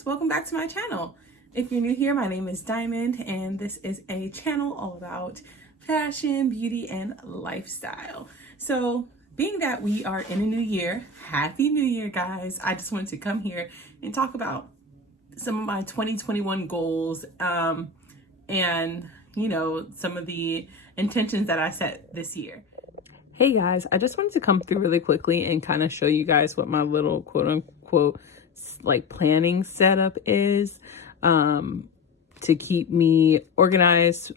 guys, welcome back to my channel. If you're new here, my name is Diamond and this is a channel all about fashion, beauty, and lifestyle. So being that we are in a new year, happy new year guys. I just wanted to come here and talk about some of my 2021 goals and some of the intentions that I set this year. Hey guys, I just wanted to come through really quickly and kind of show you guys what my little quote unquote like planning setup is to keep me organized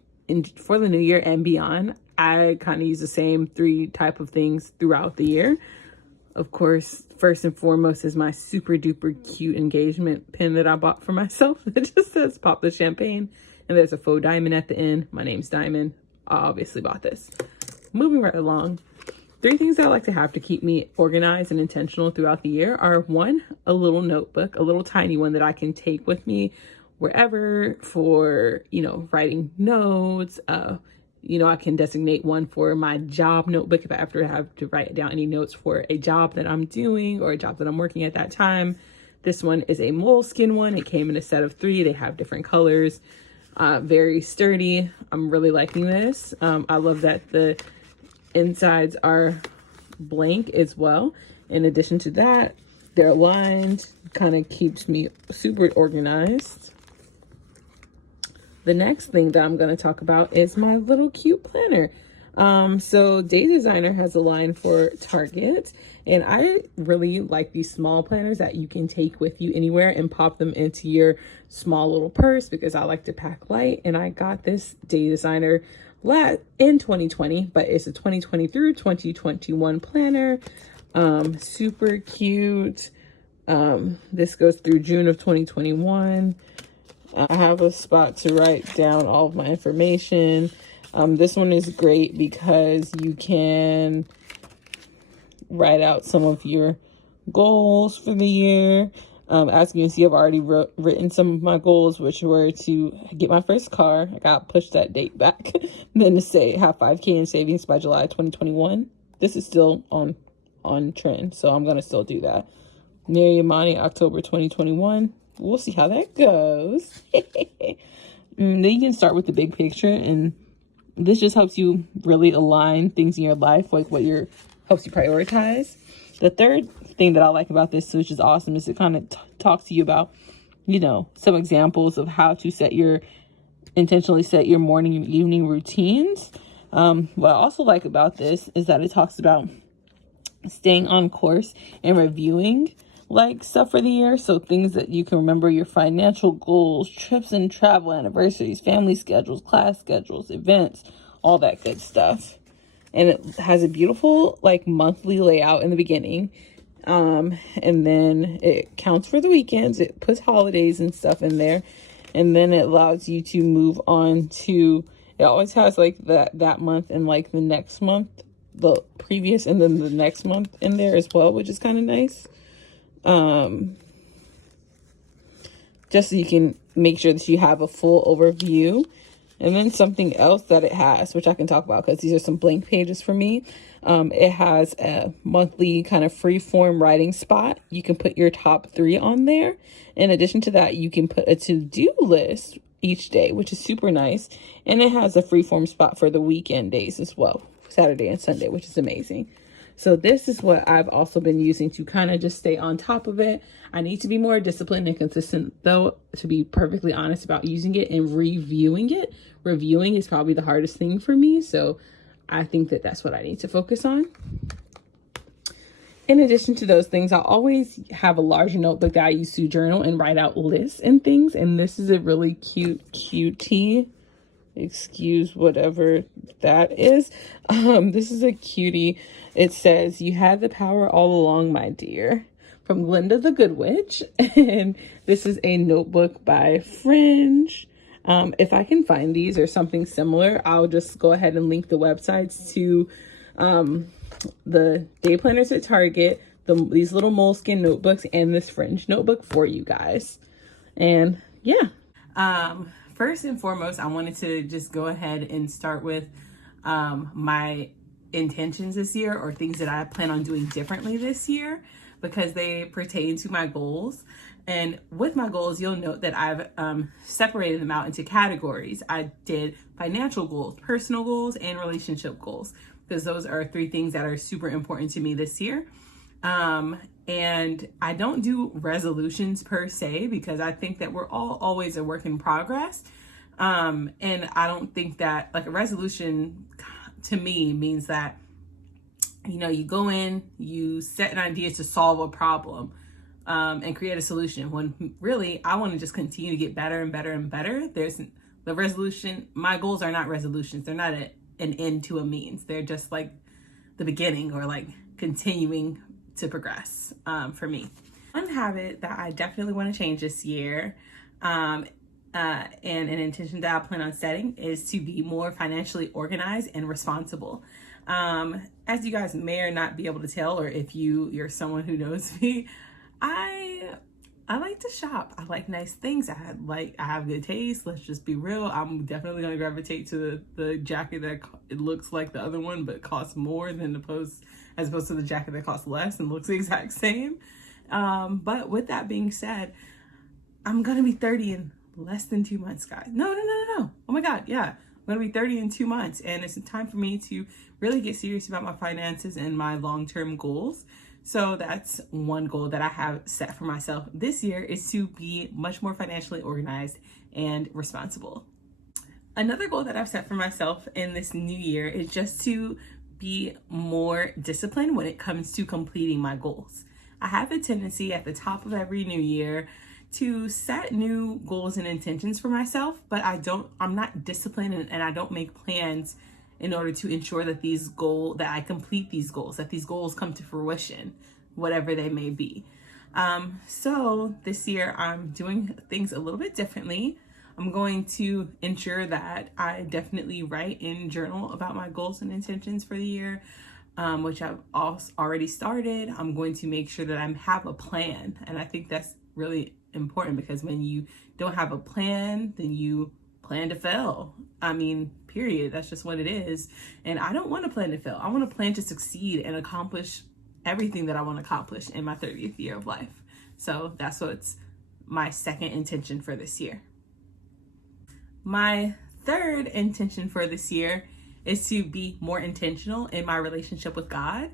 for the new year and beyond. I kind of use the same 3 type of things throughout the year. Of course, first and foremost is my super duper cute engagement pin that I bought for myself. It just says pop the champagne and there's a faux diamond at the end. My name's Diamond. I obviously bought this. Moving right along. 3 things that I like to have to keep me organized and intentional throughout the year are 1, a little notebook, a little tiny one that I can take with me wherever for, writing notes. I can designate one for my job notebook if I ever have to write down any notes for a job that I'm doing or a job that I'm working at that time. This one is a moleskin one. It came in a set of 3. They have different colors. Very sturdy. I'm really liking this. I love that the insides are blank as well. In addition to that, they're lined, kind of keeps me super organized. The next thing that I'm going to talk about is my little cute planner. So Day Designer has a line for Target, and I really like these small planners that you can take with you anywhere and pop them into your small little purse because I like to pack light. And I got this Day Designer in 2020, but it's a 2020 through 2021 planner. Super cute. This goes through June of 2021. I have a spot to write down all of my information. This one is great because you can write out some of your goals for the year. As you can see, I've already written some of my goals, which were to get my first car. I got pushed that date back. Then to say have 5K in savings by July 2021. This is still on trend, so I'm going to still do that. Marry Imani, October 2021. We'll see how that goes. Then you can start with the big picture, and this just helps you really align things in your life, like helps you prioritize. The third thing that I like about this, which is awesome, is it kind of talks to you about, some examples of how to intentionally set your morning and evening routines. What I also like about this is that it talks about staying on course and reviewing stuff for the year. So things that you can remember, your financial goals, trips and travel, anniversaries, family schedules, class schedules, events, all that good stuff. And it has a beautiful monthly layout in the beginning. And then it counts for the weekends. It puts holidays and stuff in there. And then it allows you to move on to, it always has that month and the next month, the previous, and then the next month in there as well, which is kind of nice. Just so you can make sure that you have a full overview. And then something else that it has, which I can talk about because these are some blank pages for me. It has a monthly kind of free form writing spot. You can put your top 3 on there. In addition to that, you can put a to-do list each day, which is super nice. And it has a free form spot for the weekend days as well, Saturday and Sunday, which is amazing. So this is what I've also been using to kind of just stay on top of it. I need to be more disciplined and consistent, though, to be perfectly honest about using it and reviewing it. Reviewing is probably the hardest thing for me. So I think that that's what I need to focus on. In addition to those things, I always have a larger notebook that I use to journal and write out lists and things. And this is a really cute cutie. Excuse whatever that is. This is a cutie. It says, "You had the power all along, my dear," from Glinda the Good Witch. And this is a notebook by Fringe. If I can find these or something similar, I'll just go ahead and link the websites to the day planners at Target, these little moleskin notebooks, and this Fringe notebook for you guys. And yeah. First and foremost, I wanted to just go ahead and start with my intentions this year, or things that I plan on doing differently this year, because they pertain to my goals. And with my goals, you'll note that I've separated them out into categories. I did financial goals, personal goals, and relationship goals, because those are three things that are super important to me this year. And I don't do resolutions per se, because I think that we're all always a work in progress. And I don't think that, like, a resolution to me means that, you know, you go in, you set an idea to solve a problem, and create a solution, when really I want to just continue to get better and better and better. There's the resolution. My goals are not resolutions. They're not an end to a means. They're just like the beginning, or like continuing to progress, for me. One habit that I definitely want to change this year, and an intention that I plan on setting, is to be more financially organized and responsible. As you guys may or not be able to tell, or if you're someone who knows me, I like to shop. I like nice things. I have good taste. Let's just be real. I'm definitely going to gravitate to the jacket that it looks like the other one but costs more than as opposed to the jacket that costs less and looks the exact same. But with that being said, I'm going to be 30 in less than 2 months, guys. No. Oh my God. Yeah. I'm going to be 30 in 2 months, and it's time for me to really get serious about my finances and my long-term goals. So that's one goal that I have set for myself this year, is to be much more financially organized and responsible. Another goal that I've set for myself in this new year is just to be more disciplined when it comes to completing my goals. I have a tendency at the top of every new year to set new goals and intentions for myself, but I'm not disciplined, and I don't make plans in order to ensure that I complete these goals, that these goals come to fruition, whatever they may be. So this year I'm doing things a little bit differently. I'm going to ensure that I definitely write and journal about my goals and intentions for the year, which I've already started. I'm going to make sure that I have a plan. And I think that's really important, because when you don't have a plan, then you plan to fail. I mean, period. That's just what it is. And I don't want to plan to fail. I want to plan to succeed and accomplish everything that I want to accomplish in my 30th year of life. So that's what's my second intention for this year. My third intention for this year is to be more intentional in my relationship with God.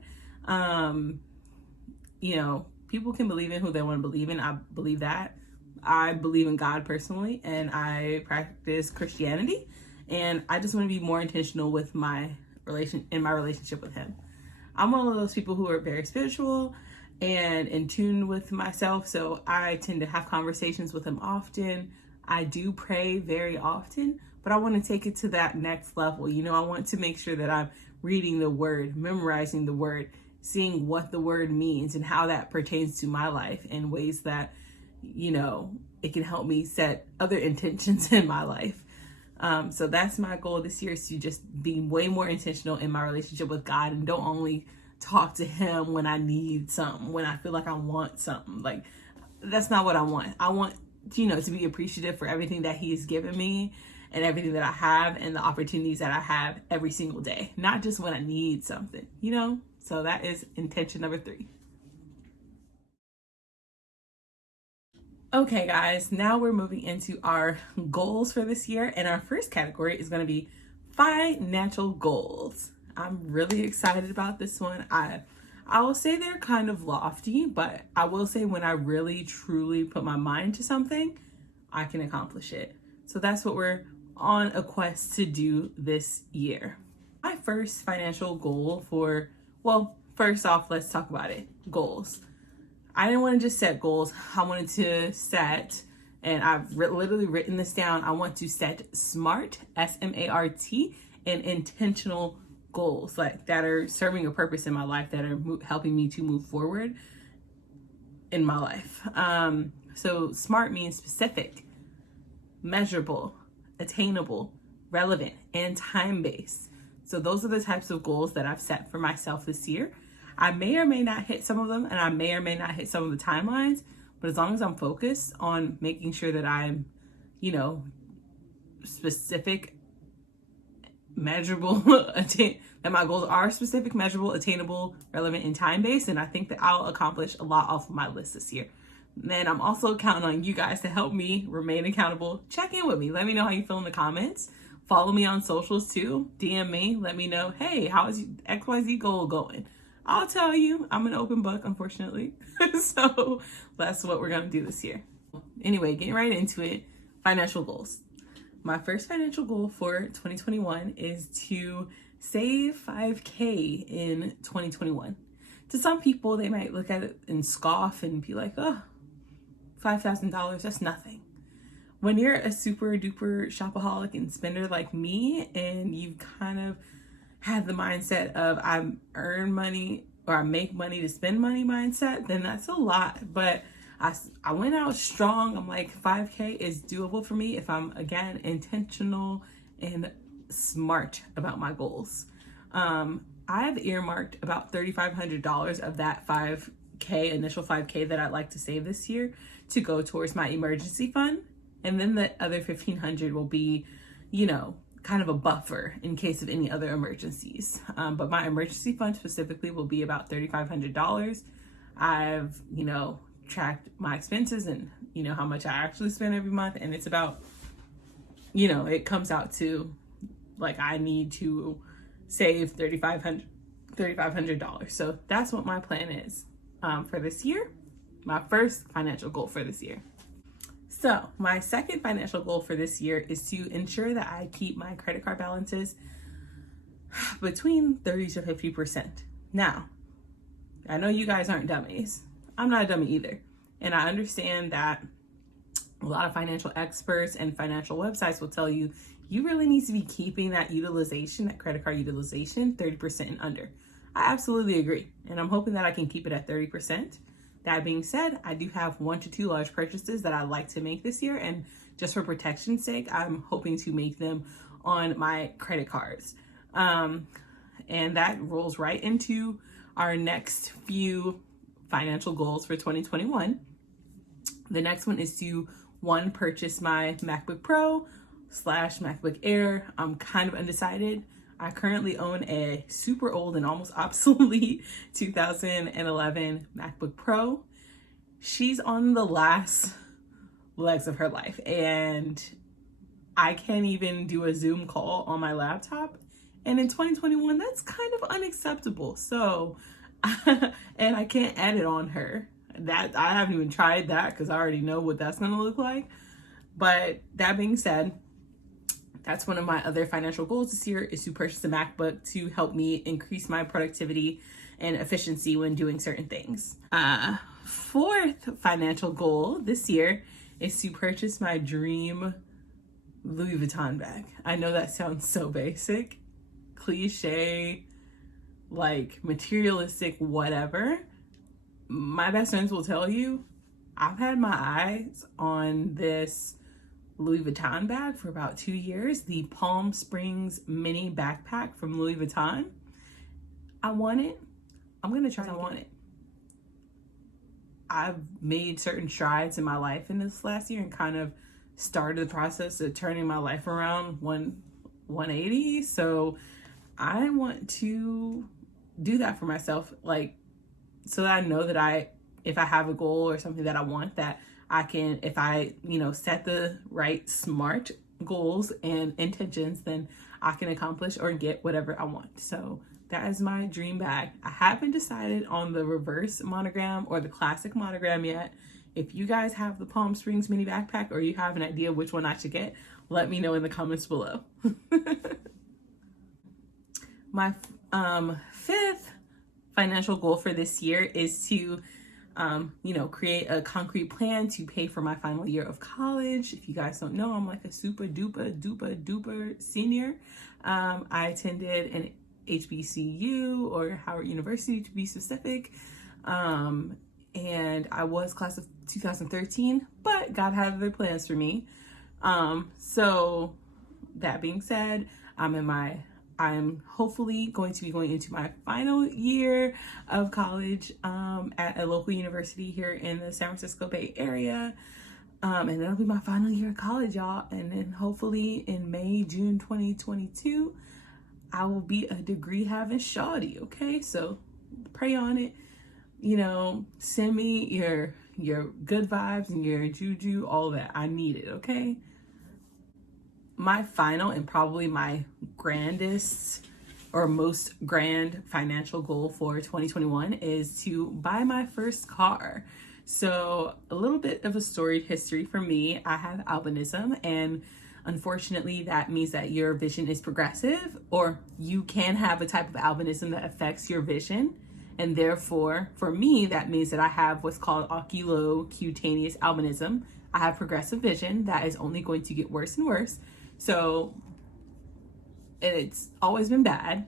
You know, people can believe in who they want to believe in. I believe that. I believe in God personally, and I practice Christianity, and I just want to be more intentional with my relationship with Him. I'm one of those people who are very spiritual and in tune with myself, so I tend to have conversations with Him often. I do pray very often, but I want to take it to that next level. You know, I want to make sure that I'm reading the Word, memorizing the Word, seeing what the Word means and how that pertains to my life in ways that, you know, it can help me set other intentions in my life. So that's my goal this year, is to just be way more intentional in my relationship with God, and don't only talk to Him when I need something, when I feel like I want something. Like, that's not what I want. I want, you know, to be appreciative for everything that He's given me and everything that I have and the opportunities that I have every single day, not just when I need something, you know? So that is intention number 3. Okay, guys, now we're moving into our goals for this year, and our first category is going to be financial goals. I'm really excited about this one. I will say they're kind of lofty, but I will say when I really truly put my mind to something, I can accomplish it. So that's what we're on a quest to do this year. My first financial goal first off, let's talk about it. Goals. I didn't want to just set goals. I wanted to set, and I've literally written this down, I want to set SMART, S-M-A-R-T, and intentional goals, like that are serving a purpose in my life, that are helping me to move forward in my life. So SMART means specific, measurable, attainable, relevant, and time-based. So those are the types of goals that I've set for myself this year. I may or may not hit some of them, and I may or may not hit some of the timelines, but as long as I'm focused on making sure that I'm, you know, specific, measurable, that my goals are specific, measurable, attainable, relevant, and time-based, and I think that I'll accomplish a lot off of my list this year. And I'm also counting on you guys to help me remain accountable. Check in with me. Let me know how you feel in the comments. Follow me on socials too. DM me. Let me know, hey, how is XYZ goal going? I'll tell you. I'm an open book, unfortunately. So that's what we're going to do this year. Anyway, getting right into it. Financial goals. My first financial goal for 2021 is to save $5K in 2021. To some people, they might look at it and scoff and be like, oh, $5,000, that's nothing. When you're a super duper shopaholic and spender like me, and you've kind of had the mindset of I earn money or I make money to spend money mindset, then that's a lot. But I went out strong. I'm like, 5K is doable for me if I'm, again, intentional and smart about my goals. I've earmarked about $3,500 of that 5K, initial 5K that I'd like to save this year to go towards my emergency fund. And then the other 1,500 will be, you know, kind of a buffer in case of any other emergencies. But my emergency fund specifically will be about $3,500. I've, you know, tracked my expenses and, you know, how much I actually spend every month. And it's about, you know, it comes out to like I need to save $3,500. So that's what my plan is for this year. My first financial goal for this year. So my second financial goal for this year is to ensure that I keep my credit card balances between 30 to 50%. Now, I know you guys aren't dummies. I'm not a dummy either. And I understand that a lot of financial experts and financial websites will tell you, you really need to be keeping that utilization, that credit card utilization, 30% and under. I absolutely agree. And I'm hoping that I can keep it at 30%. That being said, I do have 1 to 2 large purchases that I'd like to make this year. And just for protection's sake, I'm hoping to make them on my credit cards. And that rolls right into our next few financial goals for 2021. The next one is to, one, purchase my MacBook Pro / MacBook Air. I'm kind of undecided. I currently own a super old and almost obsolete 2011 MacBook Pro. She's on the last legs of her life, and I can't even do a Zoom call on my laptop. And in 2021, that's kind of unacceptable. So, and I can't edit on her. That I haven't even tried that because I already know what that's going to look like. But that being said, that's one of my other financial goals this year, is to purchase a MacBook to help me increase my productivity and efficiency when doing certain things. Fourth financial goal this year is to purchase my dream Louis Vuitton bag. I know that sounds so basic, cliche, like materialistic, whatever. My best friends will tell you, I've had my eyes on this Louis Vuitton bag for about 2 years, the Palm Springs mini backpack from Louis Vuitton. I want it. I'm going to try to want it. I've made certain strides in my life in this last year and kind of started the process of turning my life around 180. So I want to do that for myself, like, so that I know that if I have a goal or something that I want, that I can, if I, you know, set the right smart goals and intentions, then I can accomplish or get whatever I want. So that is my dream bag. I haven't decided on the reverse monogram or the classic monogram yet. If you guys have the Palm Springs mini backpack or you have an idea which one I should get, let me know in the comments below. My fifth financial goal for this year is to create a concrete plan to pay for my final year of college. If you guys don't know, I'm like a super duper senior. I attended an HBCU, or Howard University to be specific. And I was class of 2013, but God had other plans for me. So that being said, I'm hopefully going to be going into my final year of college at a local university here in the San Francisco Bay Area. And that'll be my final year of college, y'all. And then hopefully in May, June 2022, I will be a degree having shawty, okay? So pray on it. You know, send me your your good vibes and your juju, all that. I need it, okay? My final and probably my grandest or most grand financial goal for 2021 is to buy my first car. So a little bit of a storied history for me. I have albinism, and unfortunately that means that your vision is progressive, or you can have a type of albinism that affects your vision. And therefore, for me, that means that I have what's called oculocutaneous albinism. I have progressive vision that is only going to get worse and worse. So it's always been bad.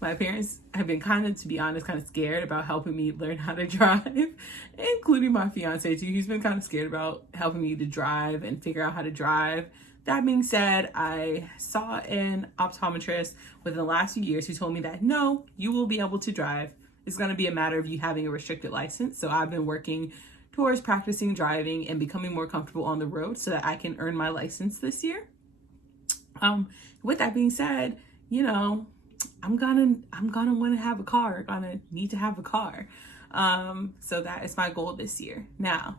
My parents have been to be honest, kind of scared about helping me learn how to drive, including my fiance too. He's been kind of scared about helping me to drive and figure out how to drive. That being said, I saw an optometrist within the last few years who told me that no, you will be able to drive. It's going to be a matter of you having a restricted license. So I've been working towards practicing driving and becoming more comfortable on the road so that I can earn my license this year. With that being said, you know, I'm gonna want to have a car. Gonna need to have a car. So that is my goal this year. Now,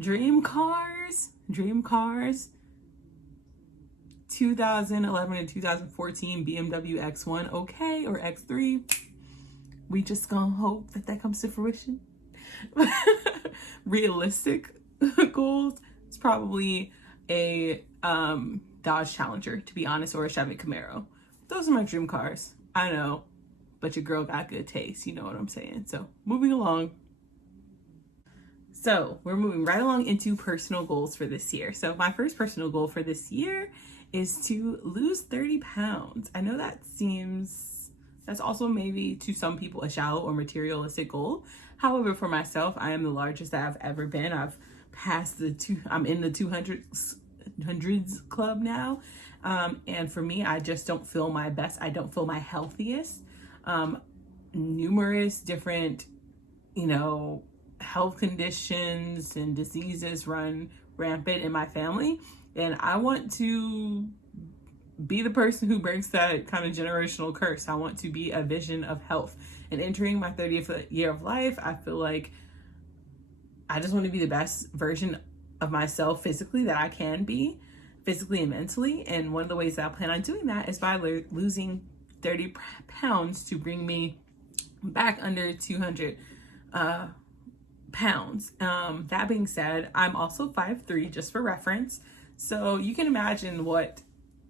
dream cars, 2011 and 2014 BMW X1, okay, or X3. We just gonna hope that comes to fruition. Realistic goals, it's probably a Dodge Challenger, to be honest, or a Chevy Camaro. Those are my dream cars. I know, but your girl got good taste. You know what I'm saying? So moving along. So we're moving right along into personal goals for this year. So my first personal goal for this year is to lose 30 pounds. I know that's also maybe to some people a shallow or materialistic goal. However, for myself, I am the largest that I've ever been. I've passed I'm in the 200s club now. And for me, I just don't feel my best. I don't feel my healthiest. Numerous different, health conditions and diseases run rampant in my family. And I want to be the person who breaks that kind of generational curse. I want to be a vision of health. And entering my 30th year of life, I feel like I just want to be the best version of myself physically that I can be, physically and mentally. And one of the ways that I plan on doing that is by losing 30 pounds to bring me back under 200 pounds. That being said, I'm also 5'3", just for reference. So you can imagine what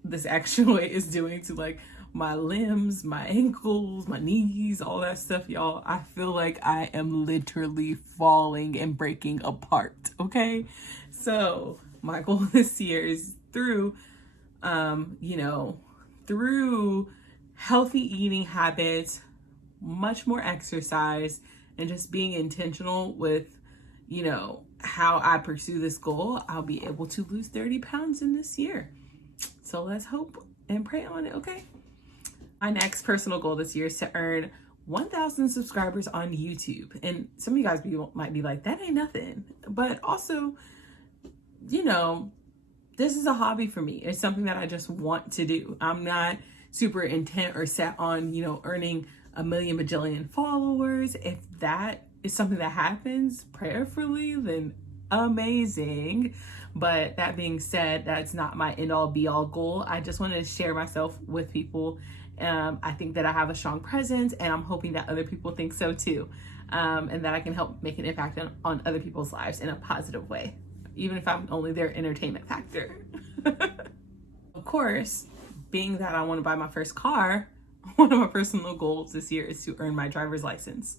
this extra weight is doing to like my limbs, my ankles, my knees, all that stuff, y'all. I feel like I am literally falling and breaking apart, okay? So my goal this year is through healthy eating habits, much more exercise, and just being intentional with, how I pursue this goal, I'll be able to lose 30 pounds in this year. So let's hope and pray on it, okay? My next personal goal this year is to earn 1,000 subscribers on YouTube. And some of you guys might be like, that ain't nothing. But also, this is a hobby for me. It's something that I just want to do. I'm not super intent or set on, earning a million bajillion followers. If that is something that happens prayerfully, then amazing. But that being said, that's not my end all be all goal. I just want to share myself with people. I think that I have a strong presence, and I'm hoping that other people think so too. And that I can help make an impact on other people's lives in a positive way, even if I'm only their entertainment factor. Of course, being that I want to buy my first car, one of my personal goals this year is to earn my driver's license.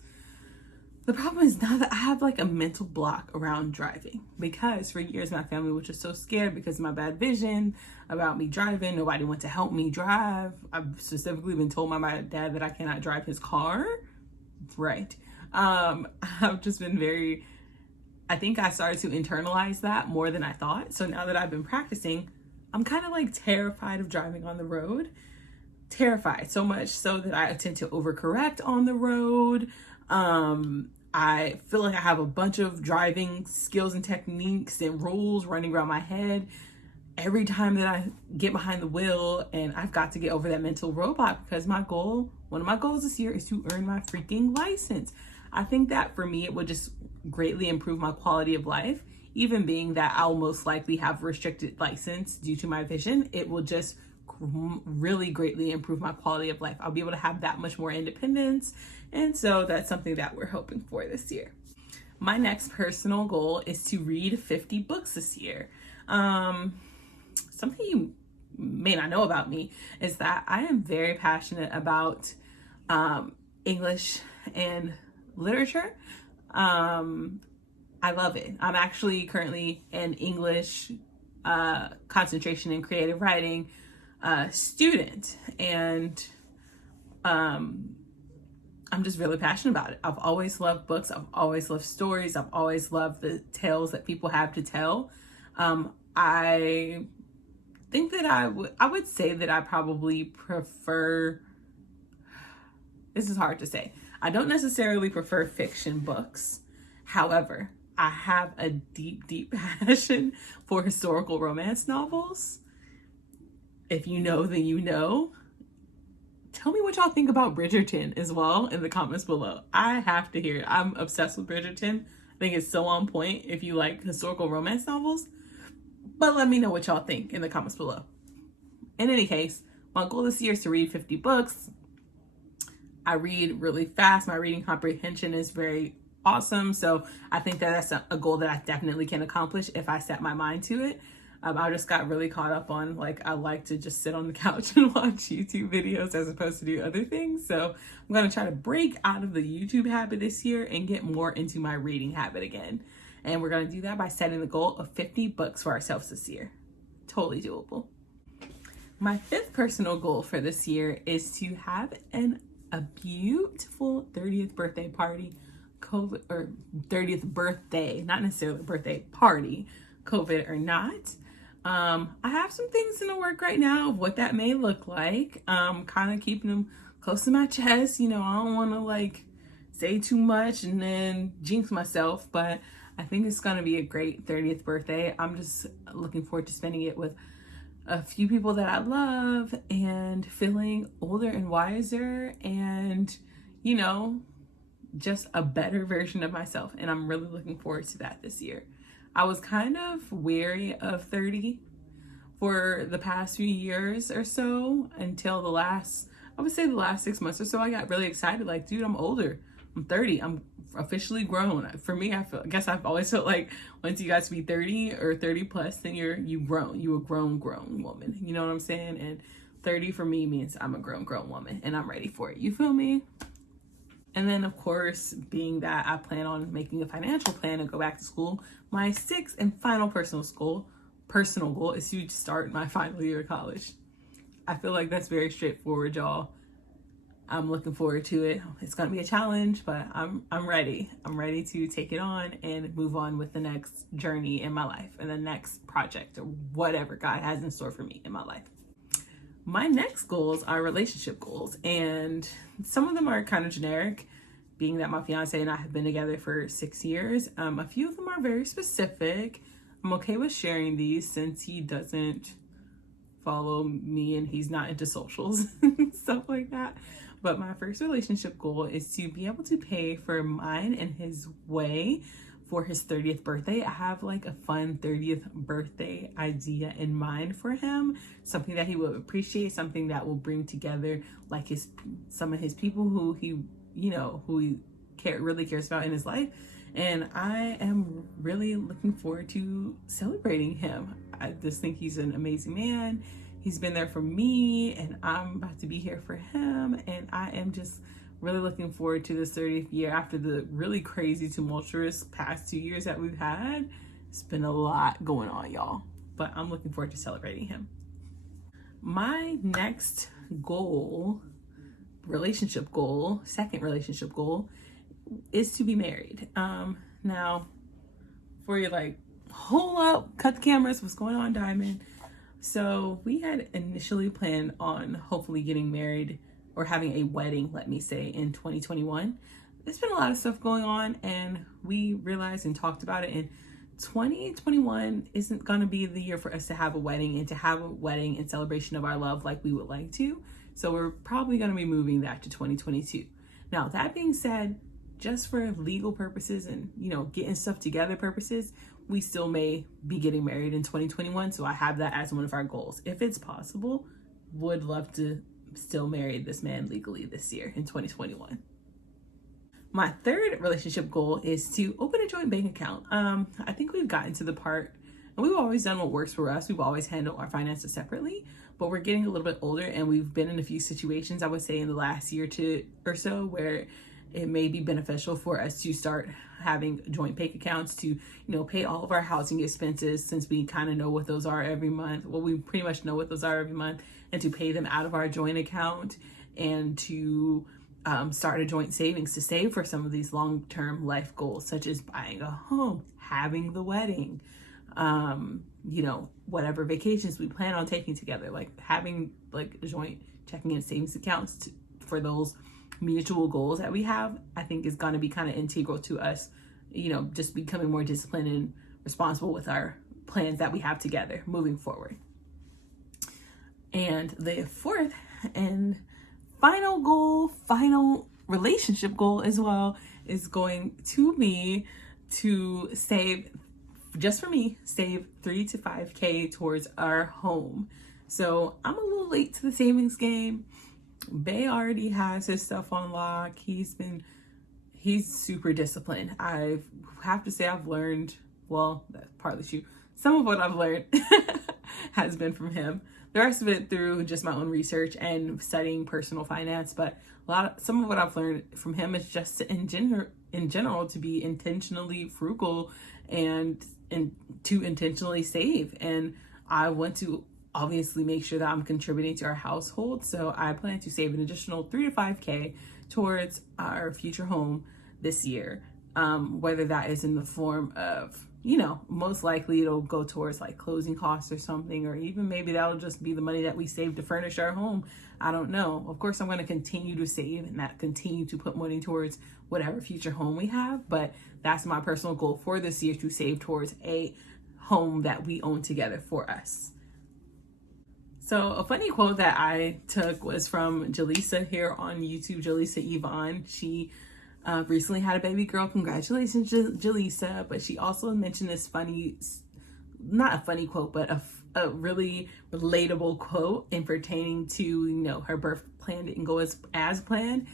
The problem is now that I have like a mental block around driving, because for years my family was just so scared because of my bad vision about me driving. Nobody wanted to help me drive. I've specifically been told by my dad that I cannot drive his car. Right. I've just been I think I started to internalize that more than I thought. So now that I've been practicing, I'm kind of like terrified of driving on the road. Terrified, so much so that I tend to overcorrect on the road. I feel like I have a bunch of driving skills and techniques and rules running around my head every time that I get behind the wheel, and I've got to get over that mental roadblock because one of my goals this year is to earn my freaking license. I think that for me, it would just greatly improve my quality of life. Even being that I'll most likely have restricted license due to my vision, it will just really greatly improve my quality of life. I'll be able to have that much more independence. And so that's something that we're hoping for this year. My next personal goal is to read 50 books this year. Something you may not know about me is that I am very passionate about English and literature. I love it. I'm actually currently an English concentration in creative writing student, and I'm just really passionate about it. I've always loved books. I've always loved stories. I've always loved the tales that people have to tell. I think that I would say that I probably prefer, this is hard to say. I don't necessarily prefer fiction books. However, I have a deep, deep passion for historical romance novels. If you know, then you know. Tell me what y'all think about Bridgerton as well in the comments below. I have to hear it. I'm obsessed with Bridgerton. I think it's so on point if you like historical romance novels. But let me know what y'all think in the comments below. In any case, my goal this year is to read 50 books. I read really fast. My reading comprehension is very awesome. So I think that that's a goal that I definitely can accomplish if I set my mind to it. I just got really caught up on, like, I like to just sit on the couch and watch YouTube videos as opposed to do other things. So I'm going to try to break out of the YouTube habit this year and get more into my reading habit again. And we're going to do that by setting the goal of 50 books for ourselves this year. Totally doable. My fifth personal goal for this year is to have a beautiful 30th birthday party, COVID, or 30th birthday, not necessarily a birthday party, COVID or not. I have some things in the work right now of what that may look like. Kind of keeping them close to my chest. You know, I don't want to like say too much and then jinx myself, but I think it's going to be a great 30th birthday. I'm just looking forward to spending it with a few people that I love and feeling older and wiser and, you know, just a better version of myself. And I'm really looking forward to that this year. I was kind of wary of 30 for the past few years or so until I would say the last 6 months or so. I got really excited, like, dude, I'm older. I'm 30. I'm officially grown. For me, I guess I've always felt like once you guys be 30 or 30 plus, then you've grown. You a grown woman. You know what I'm saying? And 30 for me means I'm a grown woman and I'm ready for it. You feel me? And then, of course, being that I plan on making a financial plan and go back to school, my sixth and final personal goal is to start my final year of college. I feel like that's very straightforward, y'all. I'm looking forward to it. It's going to be a challenge, but I'm ready. I'm ready to take it on and move on with the next journey in my life and the next project or whatever God has in store for me in my life. My next goals are relationship goals, and some of them are kind of generic, being that my fiance and I have been together for 6 years. A few of them are very specific. I'm okay with sharing these since he doesn't follow me and he's not into socials and stuff like that. But my first relationship goal is to be able to pay for mine and his way for his 30th birthday. I have like a fun 30th birthday idea in mind for him, something that he will appreciate, something that will bring together like some of his people who he really cares about in his life. And I am really looking forward to celebrating him. I just think he's an amazing man. He's been there for me and I'm about to be here for him. And I am just really looking forward to this 30th year after the really crazy, tumultuous past 2 years that we've had. It's been a lot going on, y'all, but I'm looking forward to celebrating him. My next goal, second relationship goal, is to be married. Now, before you're like, hold up, cut the cameras, what's going on, Diamond? So we had initially planned on hopefully getting married or having a wedding, let me say, in 2021. There's been a lot of stuff going on and we realized and talked about it, and 2021 isn't gonna be the year for us to have a wedding and to have a wedding in celebration of our love like we would like to. So we're probably gonna be moving that to 2022. Now, that being said, just for legal purposes and, you know, getting stuff together purposes, we still may be getting married in 2021. So I have that as one of our goals. If it's possible, would love to still marry this man legally this year in 2021. My third relationship goal is to open a joint bank account. I think we've gotten to the part, and we've always done what works for us. We've always handled our finances separately, but we're getting a little bit older, and we've been in a few situations, I would say in the last year or so, where it may be beneficial for us to start having joint bank accounts to, you know, pay all of our housing expenses, since we kind of know what those are every month. Well, we pretty much know what those are every month, and to pay them out of our joint account, and to start a joint savings to save for some of these long-term life goals, such as buying a home, having the wedding, you know, whatever vacations we plan on taking together, like having like joint checking and savings accounts for those mutual goals that we have, I think is going to be kind of integral to us, you know, just becoming more disciplined and responsible with our plans that we have together moving forward. And the fourth and final relationship goal as well, is going to be to save, just for me, save 3 to 5K towards our home. So I'm a little late to the savings game. Bay already has his stuff on lock. He's super disciplined. I have to say I've learned, well, that's partly true. Some of what I've learned has been from him. The rest of it through just my own research and studying personal finance. But some of what I've learned from him is just in general to be intentionally frugal and to intentionally save. And I want to obviously make sure that I'm contributing to our household. So I plan to save an additional 3 to 5K towards our future home this year. Whether that is in the form of, you know, most likely it'll go towards like closing costs or something, or even maybe that'll just be the money that we save to furnish our home. I don't know. Of course, I'm going to continue to save and not continue to put money towards whatever future home we have. But that's my personal goal for this year, to save towards a home that we own together for us. So a funny quote that I took was from Jaleesa here on YouTube, Jaleesa Yvonne. She recently had a baby girl. Congratulations, Jaleesa. But she also mentioned this funny, not a funny quote, but a really relatable quote in pertaining to, you know, her birth plan didn't go as planned.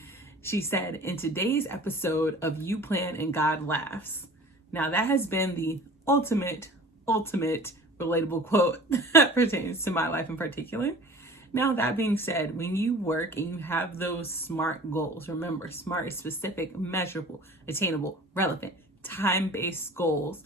She said, "In today's episode of You Plan and God Laughs." Now that has been the ultimate relatable quote that pertains to my life in particular. Now, that being said, when you work and you have those SMART goals, remember, SMART is specific, measurable, attainable, relevant, time-based goals,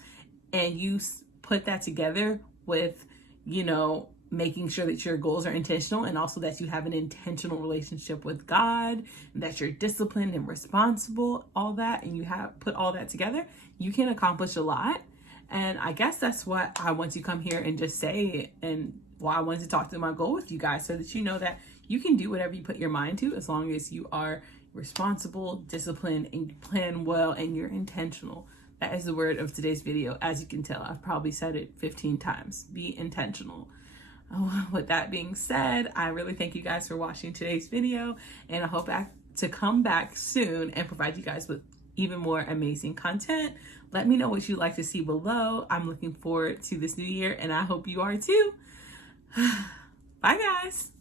and you put that together with, you know, making sure that your goals are intentional, and also that you have an intentional relationship with God, and that you're disciplined and responsible, all that, and you have put all that together, you can accomplish a lot. And I guess that's what I want to come here and just say, and why I wanted to talk to my goal with you guys, so that you know that you can do whatever you put your mind to, as long as you are responsible, disciplined, and you plan well, and you're intentional. That is the word of today's video. As you can tell, I've probably said it 15 times. Be intentional. With that being said, I really thank you guys for watching today's video, and I hope to come back soon and provide you guys with even more amazing content. Let me know what you'd like to see below. I'm looking forward to this new year, and I hope you are too. Bye, guys.